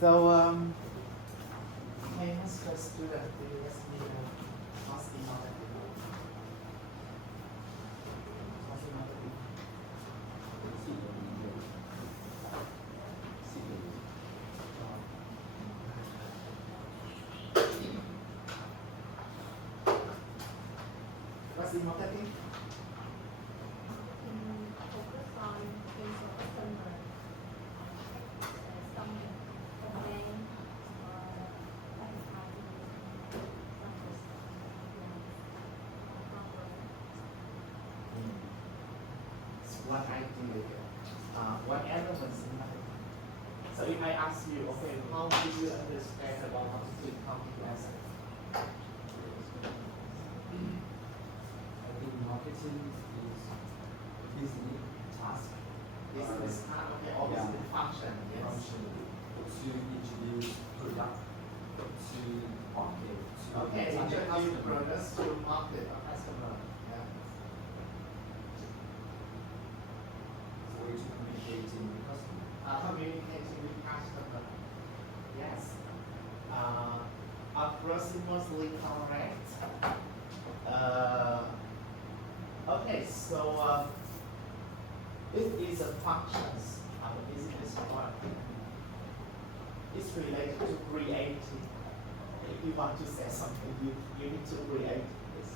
So, hey, Mr. Student, do you guys need a positive negative? Positive negative. What's the marketing? Focus on things for customer, some complaint or satisfaction, some What I do, what elements in marketing. So if I ask you, okay, how do you understand about marketing competency? I think marketing is business task. Business part, okay, or Yeah. business function, yes. Function to introduce product to market to Okay, target introduce customer. products to market or customer. Yeah. Way to communicating with customer. Communicating with customer. Yes. Approximately correct. Okay, so it is a functions of a business part. It's related to creating. If you want to say something, you need to create this.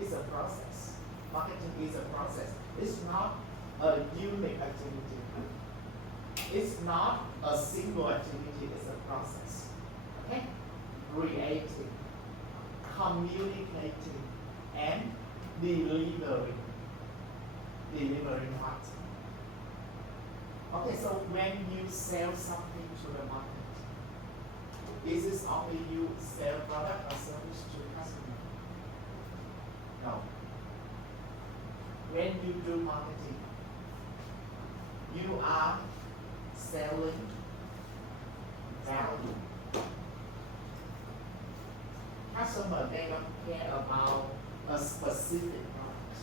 It's a process. Marketing is a process. It's not a unique activity. It's not a single activity, it's a process. Okay? Creating, communicating, and delivering. Delivering what? Okay, so when you sell something to the market, is this only you sell product or service to customer? No. When you do marketing, you are selling value. Customer, they don't care about a specific product.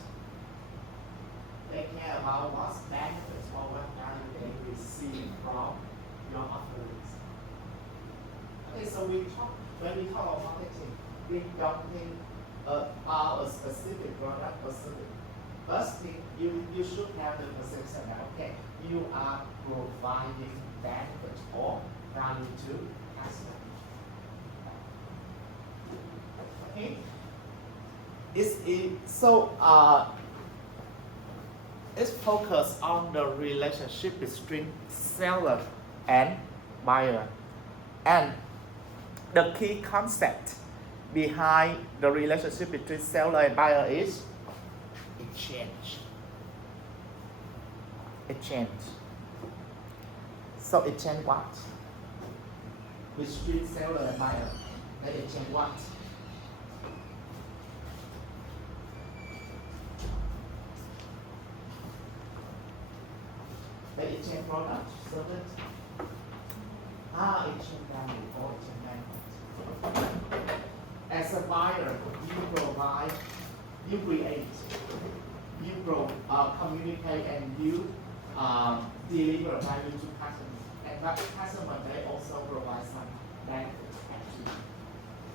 They care about what's benefits or what value they receive from your offerings. Okay, so when we talk about marketing, we don't think about a specific product or service. First thing, you should have the perception that, okay, you are providing benefit or value to customer. Okay? It's focused on the relationship between seller and buyer. And the key concept behind the relationship between seller and buyer is exchange. Exchange. So exchange what? Between seller and buyer. They exchange what? They exchange product, service. Exchange value or exchange benefit. As a buyer, you provide, you create, you communicate, and you deliver value to customers. And that customer, they also provide some benefits actually.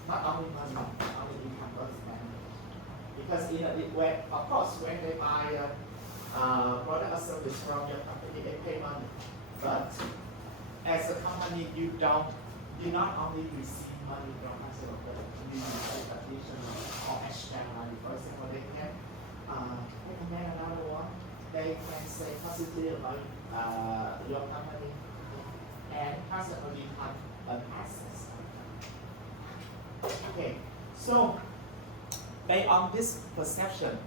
Not only money, not only income, but benefits. Because of course, when they buy product or service from your company, they pay money. But as a company, you not only receive money from customer, but you receive additional or extra money. For example, they can recommend another one. They can say positive about your company, and customer become an asset. Okay, so based on this perception,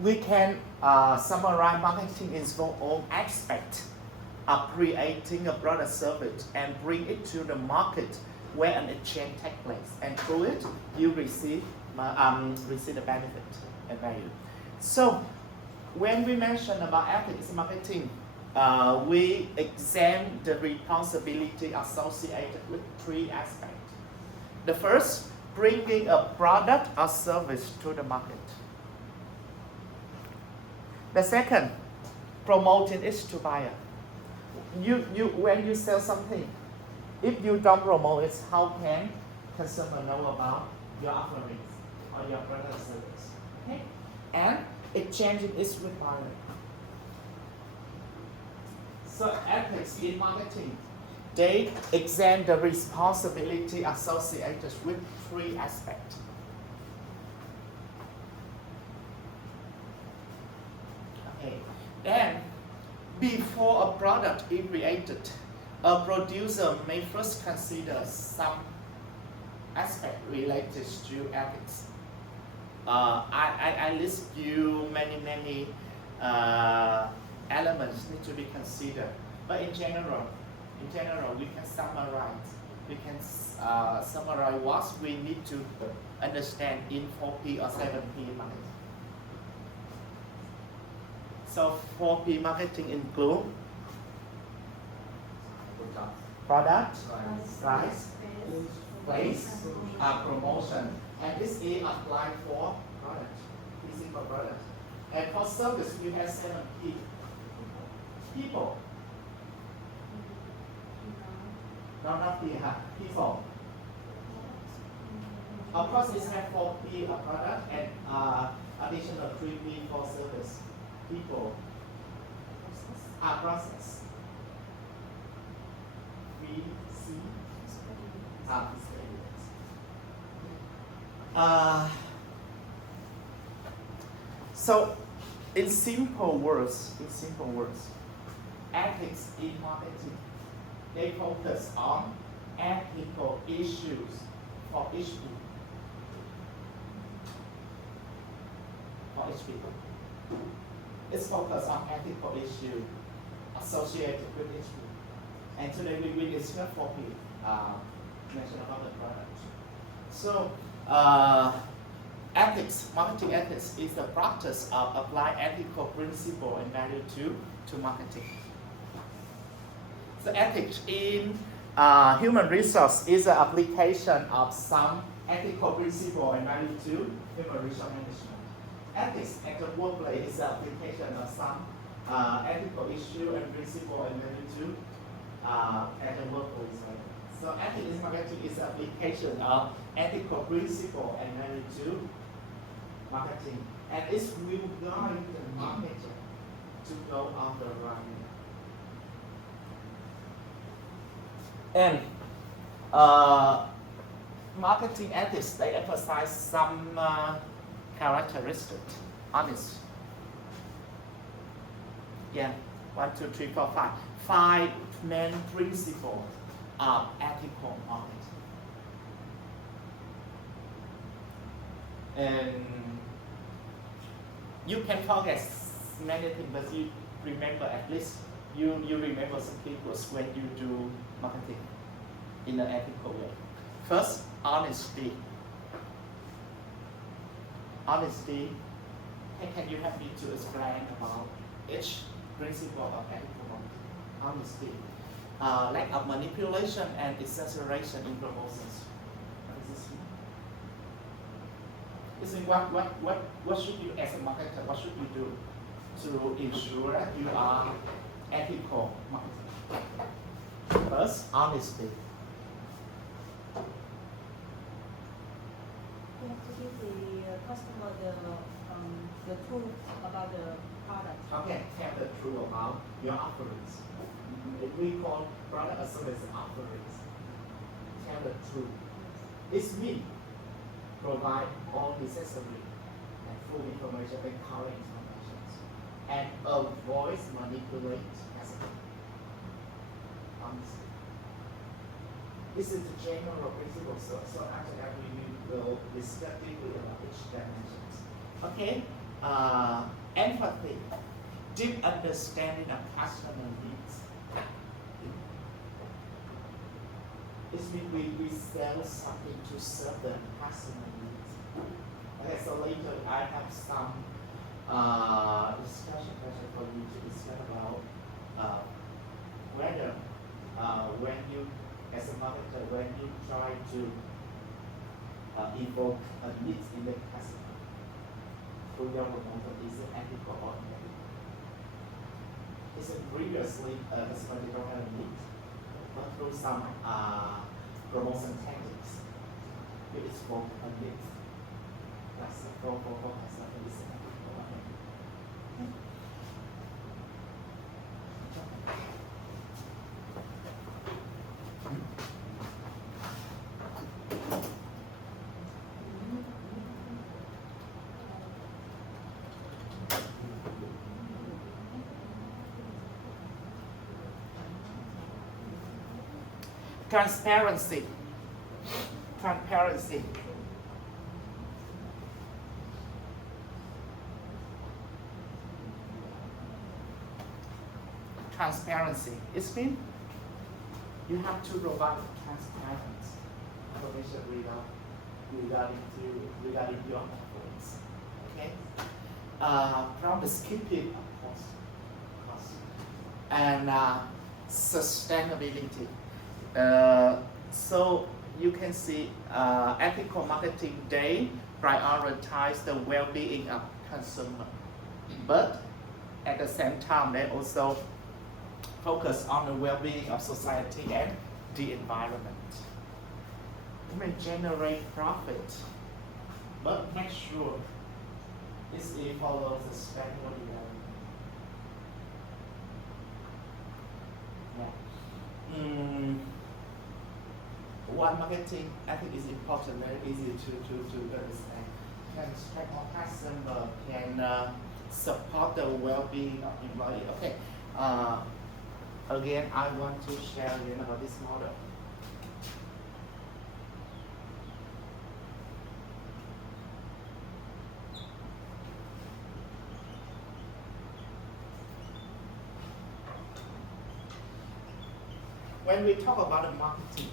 we can summarize marketing in four aspects. creating a product service and bring it to the market where an exchange takes place. And through it, you receive the benefit and value. So when we mention about ethics marketing, we examine the responsibility associated with 3 aspects. The first, bringing a product or service to the market. The second, promoting it to buyer. When you sell something, if you don't promote it, how can consumer know about your offerings or your product or service? Okay? And exchanging it with buyer. So ethics in marketing, they examine the responsibility associated with 3 aspects. Okay. Then, before a product is created, a producer may first consider some aspect related to ethics. I list you many elements need to be considered, but in general, we can summarize. We can summarize what we need to understand in 4P or 7P marketing. So 4P marketing include product, price, place, promotion, and this is applied for product. This is for product. And for service, you have 7P. People. No, not people. Of course, it has 4P a product and additional 3P for service. People. Process. VC. So, in simple words, ethics in marketing, they focus on ethical issues for each people. It's focused on ethical issues associated with each people. And today we discuss 4P, mention about the product. So, marketing ethics is the practice of applying ethical principle and value to marketing. So ethics in human resource is an application of some ethical principle and value to human resource management. Ethics at the workplace is an application of some ethical issue and principle and value to at the workplace. So ethics in marketing is an application of ethical principle and value to marketing, and it will guide the marketer to go on the right. And marketing ethics, they emphasize some characteristics. Honest. Yeah, 1, 2, 3, 4, 5. 5 main principles of ethical marketing. And you can forget many things, but you remember at least you remember some keywords when you do marketing in an ethical way. First, honesty. Honesty. Can you help me to explain about each principle of ethical marketing? Honesty. Lack of manipulation and exaggeration in promotions. This is what should you, as a marketer, what should you do to ensure that you are ethical marketing? First, honesty. You have to give the customer the truth about the product. Okay, tell the truth about your offerings. We call product or service offerings. Tell the truth. It's me. Provide all necessary and full information and current information, and avoid manipulate as honesty. This is the general principle. So after that we will discuss deeply about each dimensions. Okay, empathy, deep understanding of customer needs. It means we sell something to serve the customer needs. Okay, so later I have some discussion question for you to discuss about whether when you, as a marketer, when you try to evoke a need in the customer through your proposal, is it ethical or unethical? Is it previously a customer did not have a need, but through some promotion tactics, you evoke a need? That's the for customer, is it ethical or unethical? Transparency. Transparency. Transparency. It means you have to provide transparent information regarding your offerings. Okay? From the skipping, of course. And sustainability. So you can see ethical marketing, they prioritize the well-being of consumer, but at the same time they also focus on the well-being of society and the environment. It may generate profit, but make sure it follows the sustainable development. Yeah. One marketing, I think is important, very easy to understand. Can track more customer, can support the well-being of employee. Okay. Again, I want to share about this model. When we talk about the marketing,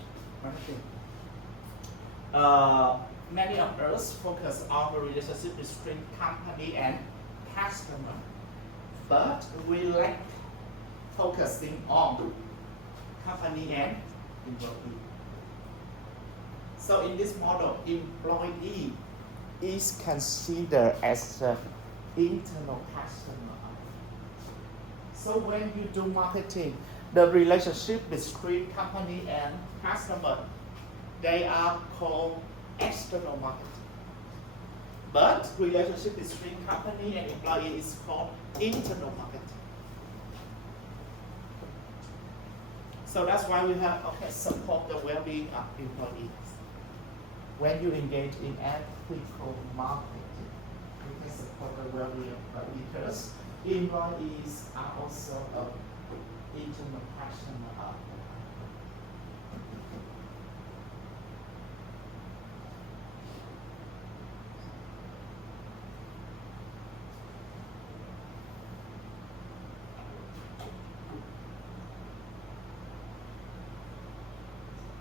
many of us focus on the relationship between company and customer, but we lack focusing on company and employee. So in this model, employee is considered as an internal customer. So when you do marketing, the relationship between company and customer, they are called external marketing. But relationship between company and employee is called internal marketing. So that's why we have support the well-being of employees. When you engage in ethical marketing, you can support the well-being of because employees are also an internal customer of the company.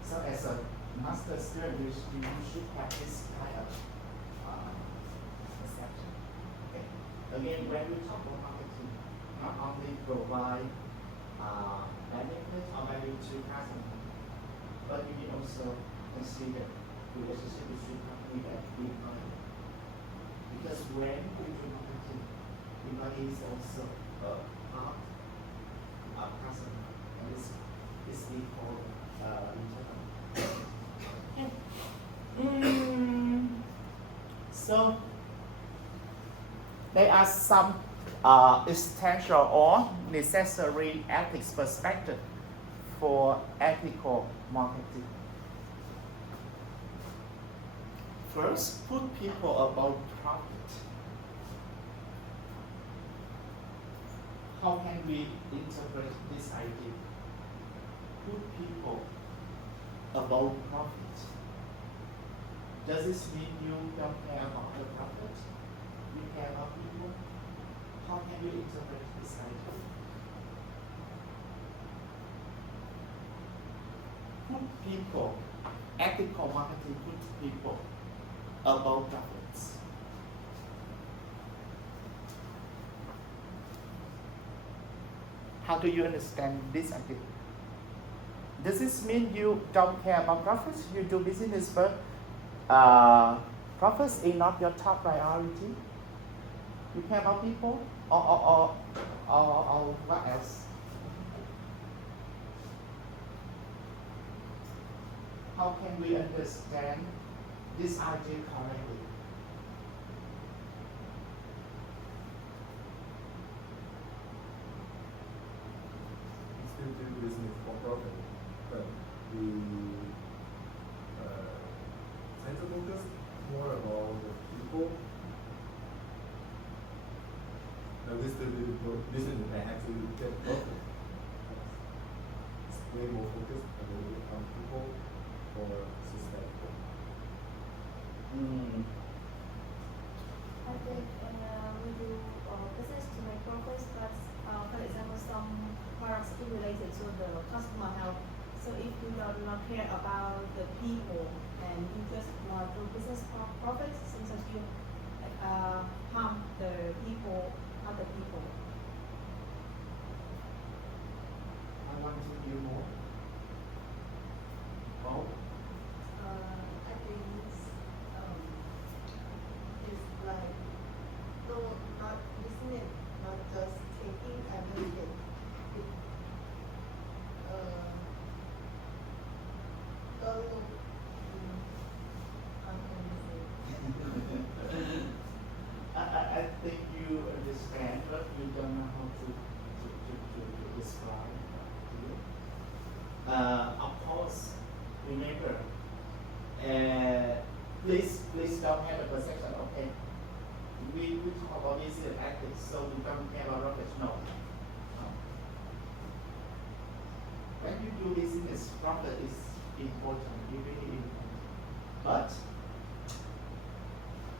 So as a master student, you should have this kind of perception. Okay. Again, when we talk about marketing, not only provide benefit or value to customers, but you need also consider relationship between company and employee. Because when we do marketing, employee is also a part of customer, and this is equal internal. So there are some essential or necessary ethics perspective for ethical marketing. First, put people above profit. How can we interpret this idea? Put people above profit. Does this mean you don't care about the profit? You care about people? How can you interpret this idea? put people, ethical marketing put people above profits. How do you understand this idea? Does this mean you don't care about profits? You do business, but profits is not your top priority? You care about people? Or what else? How can we understand this idea correctly? We still do business for profit, but we tend to focus more about the people. But we still do business and have to get profit. It's way more focused on people for sustainable. I think we do business to make profits, but for example, some products related to the customer health. So if you do not care about the people and you just want to do business for profits, seems that you harm the people, other people. I want to hear more. Oh, I think it's like not business, not just taking advantage. It, don't look, how can I say? I think you understand, but you don't know how to describe it. Of course, remember, please don't have a perception, okay? We talk about business ethics, so we don't care about profits. No. When you do business, profit is important, it really important. But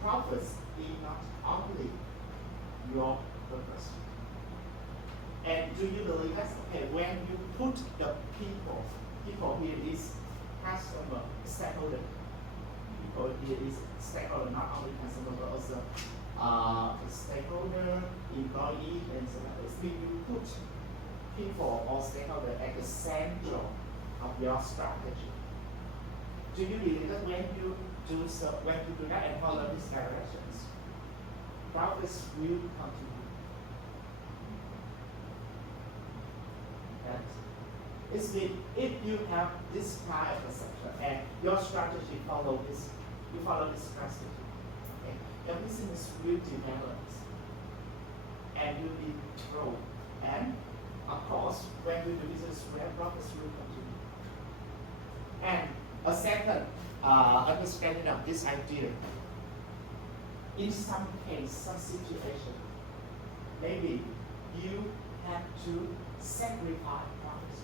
profits is not only your purpose. And do you believe that? Okay, when you put the people here is customer, stakeholder. People here is stakeholder, not only customer but also stakeholder, employee, and so on. If you put people or stakeholder at the center of your strategy, do you believe that when you do so, when you do that and follow these directions, profits will continue? It's mean if you have this kind of perception and your strategy follow this, you follow this strategy, okay, your business will develop and you will grow. And of course, when you do business well, profits will continue. And a second understanding of this idea, in some case, some situation, maybe you have to sacrifice profits,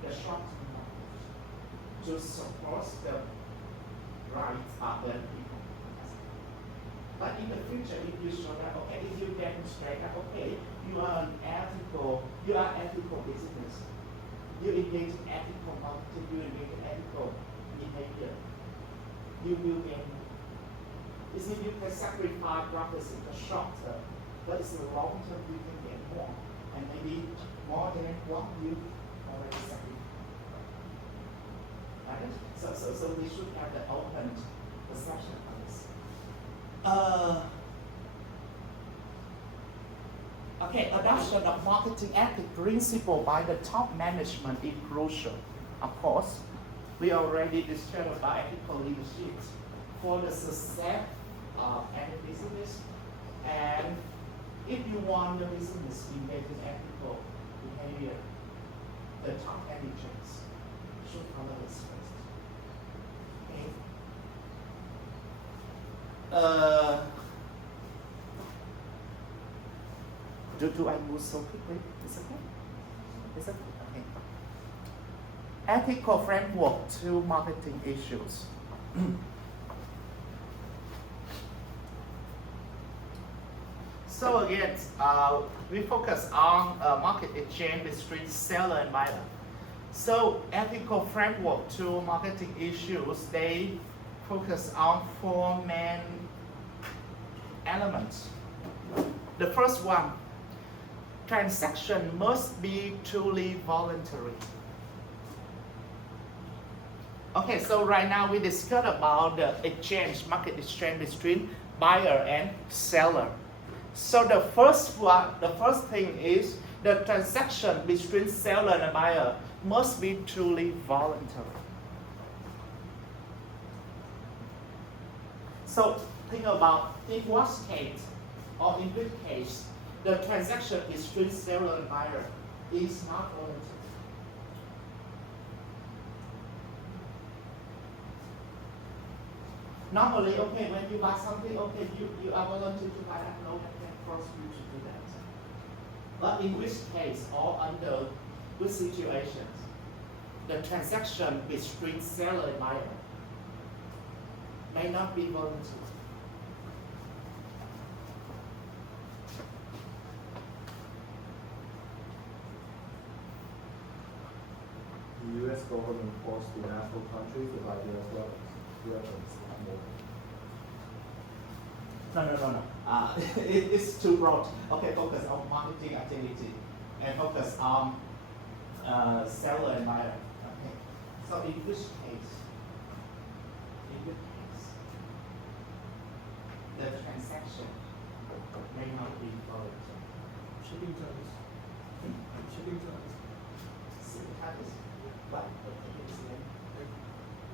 the short-term profits, to support the rights of the people. But in the future, if you show that, okay, if you demonstrate that, okay, you are ethical business, you engage in ethical marketing, you engage in ethical behavior, you will gain. You see, you can sacrifice profits in the short term, but it's the long term you can get more, and maybe more than what you already sacrificed. Right? So we should have the open perception of this. Okay, adoption of marketing ethic principle by the top management is crucial. Of course, we already discussed about ethical leadership for the success of any business, and if you want the business to engage in ethical behavior, the top managers should follow this first. Okay. Do I move so quickly? Is it okay? Is it okay? Ethical framework to marketing issues. So again, we focus on market exchange between seller and buyer. So ethical framework to marketing issues, they focus on four main elements. The first one, transaction must be truly voluntary. Okay, so right now we discussed about the market exchange between buyer and seller. So the first thing is the transaction between seller and buyer must be truly voluntary. So think about in what case or in which case the transaction between seller and buyer is not voluntary. Normally, okay, when you buy something, okay, you are voluntary to buy that, no one can force you to do that. But in which case or under which situations, the transaction between seller and buyer may not be voluntary. The U.S. government forced the national countries to buy U.S. weapons more. No. It's too broad. Okay, focus on marketing activity and focus on seller and buyer. Okay. So in which case, the transaction may not be voluntary. Shipping charges. Shipping charges. But Like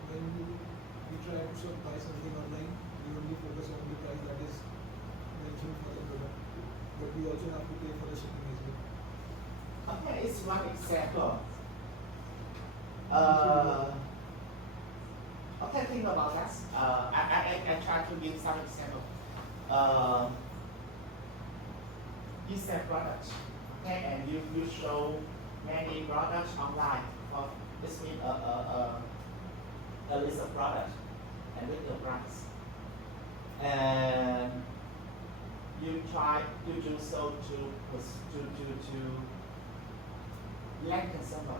when you try to buy something online, you only focus on the price that is mentioned for the product, but you also have to pay for the shipping as well. okay, it's one example. Okay, think about that. I try to give some example. You sell products, okay, and you show many products online. Or this means a list of products and with the price. And you try to do so to let consumer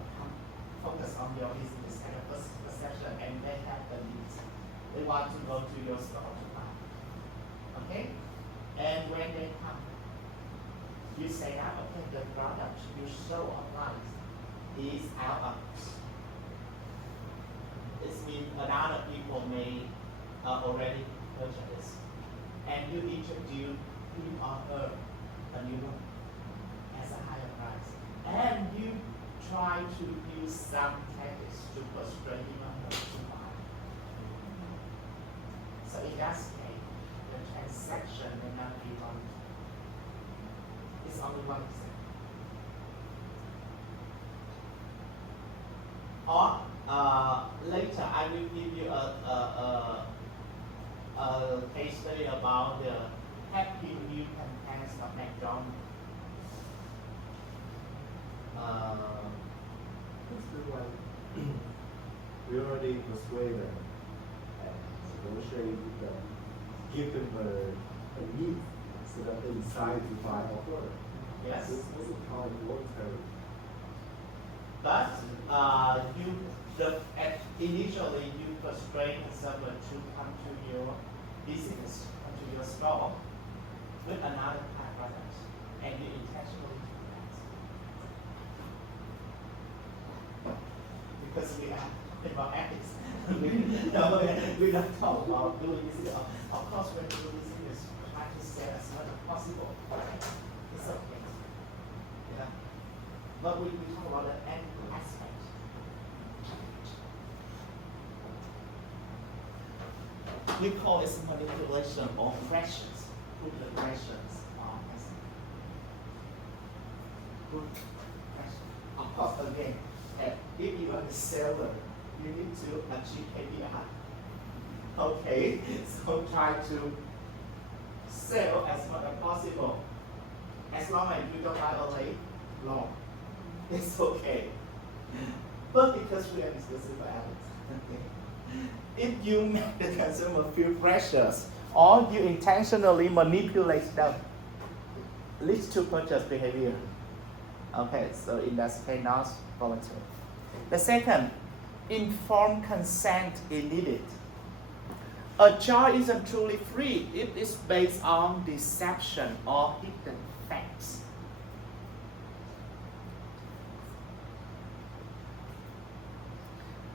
focus on your business kind of perception, and they have the needs. They want to go to your store to buy. Okay? And when they come, you say that, okay, the product you show online is out of this means another people may already purchase this. And you introduce him or her a new one as a higher price. And you try to use some tactics to persuade him or her to buy. So in that case, the transaction may not be voluntary. It's only 1%. Or later, I will give you a case study about the Happy Meal campaigns of McDonald's. It's still like we already persuade them and negotiate with them, give them a need so that they decide to buy our product. Yes. This wasn't how it works. But initially you persuade consumer to come to your business, come to your store with another kind of product, and you intentionally do that. Because we are about ethics. we don't talk about doing this. Of course, when you do business, try to sell as much as possible. It's okay. Yeah. But we talk about the ethical aspect. We call it manipulation or pressures. Put the pressures on us. Put pressure. Of course, again, if you are the seller, you need to achieve KPI. Okay, so try to sell as much as possible. As long as you don't buy only long, it's okay. But because we are exclusive ads, if you make the consumer feel pressures or you intentionally manipulate them, leads to purchase behavior. Okay, so in that case, not voluntary. The second, informed consent is needed. A job isn't truly free if it's based on deception or hidden facts.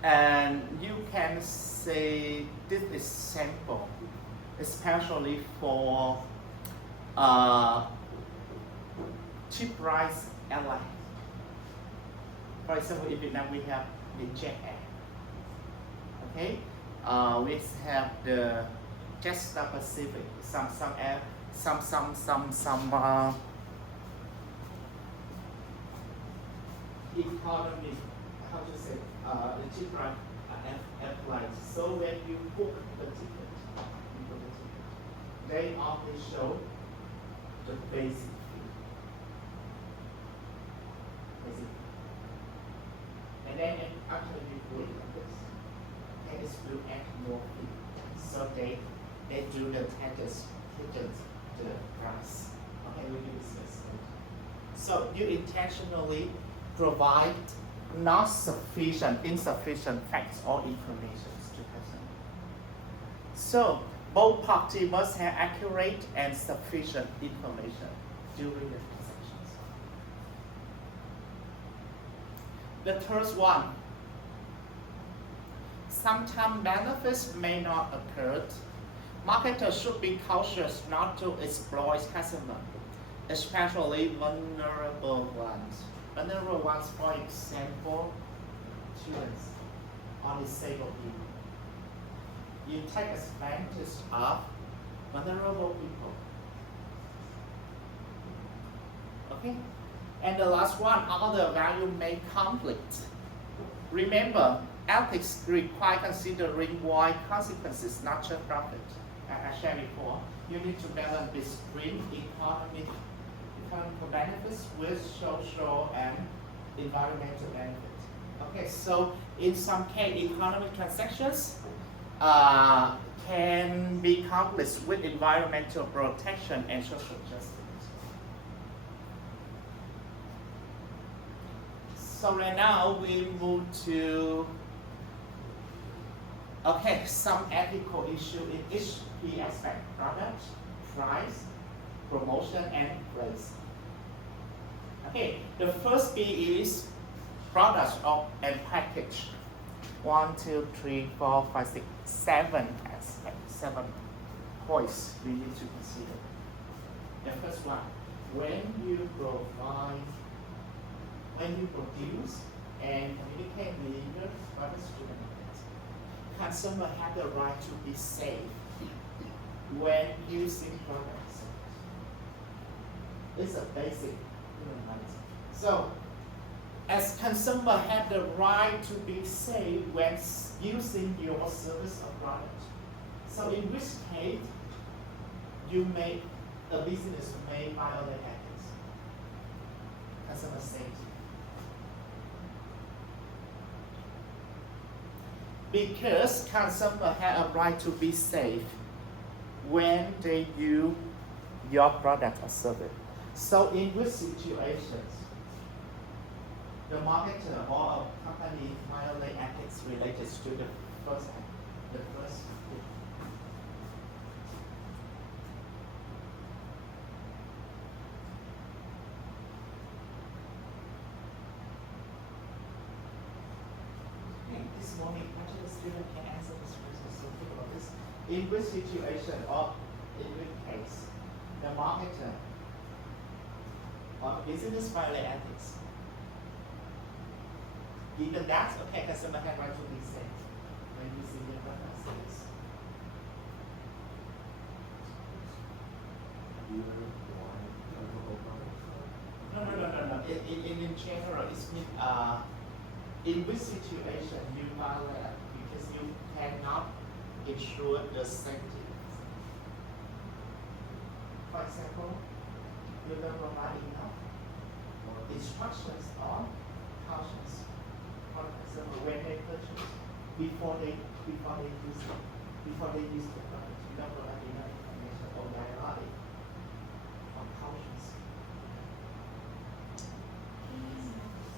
And you can say this is sample, especially for cheap price airline. For example, in Vietnam we have the Jet Air. Okay, we have the Jetstar Pacific, some air, some economy, how to say, the cheap price airlines. So when you book the ticket, they only show the basic fee. And then after you put this, they will add more fee. So they do the taxes, the price. Okay, we do this. So you intentionally provide not sufficient, insufficient facts or information to customer. So both parties must have accurate and sufficient information during the transactions. The third one, sometimes benefits may not occur. Marketers should be cautious not to exploit customers, especially vulnerable ones. Vulnerable ones, for example, children or disabled people. You take advantage of vulnerable people. Okay? And the last one, other value may conflict. Remember, ethics require considering wide consequences, not just profit. As I shared before, you need to balance between economic benefits with social and environmental benefits. Okay, so in some case, economic transactions can be conflicts with environmental protection and social justice. So right now we move to some ethical issue in each key aspect: product, price, promotion, and place. Okay, the first P is product and package. 1, 2, 3, 4, 5, 6, 7 aspects, 7 points we need to consider. The first one, when you produce and communicate with your products to the market, consumer have the right to be safe when using products. It's a basic human right. So, as consumer have the right to be safe when using your service or product. So in which case, a business may violate ethics, customer safety. Because consumer have a right to be safe when they use your product or service. So in which situations, the marketer or a company violate ethics related to the first tip. This morning, actually the student can answer this question, so think about this. In which situation or in which case, the marketer or business violate ethics? Even that, okay, customer have right to be safe when using your product service. No. In general, it means in which situation you violate because you cannot ensure the safety. For example, you don't provide enough instructions or cautions for the customer when they purchase before they use the product. You don't provide enough information or dialogue or cautions.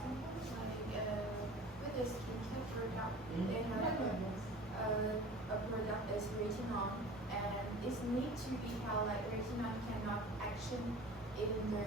Sometimes like with the retinol, and it's need to be held like retinol cannot action in the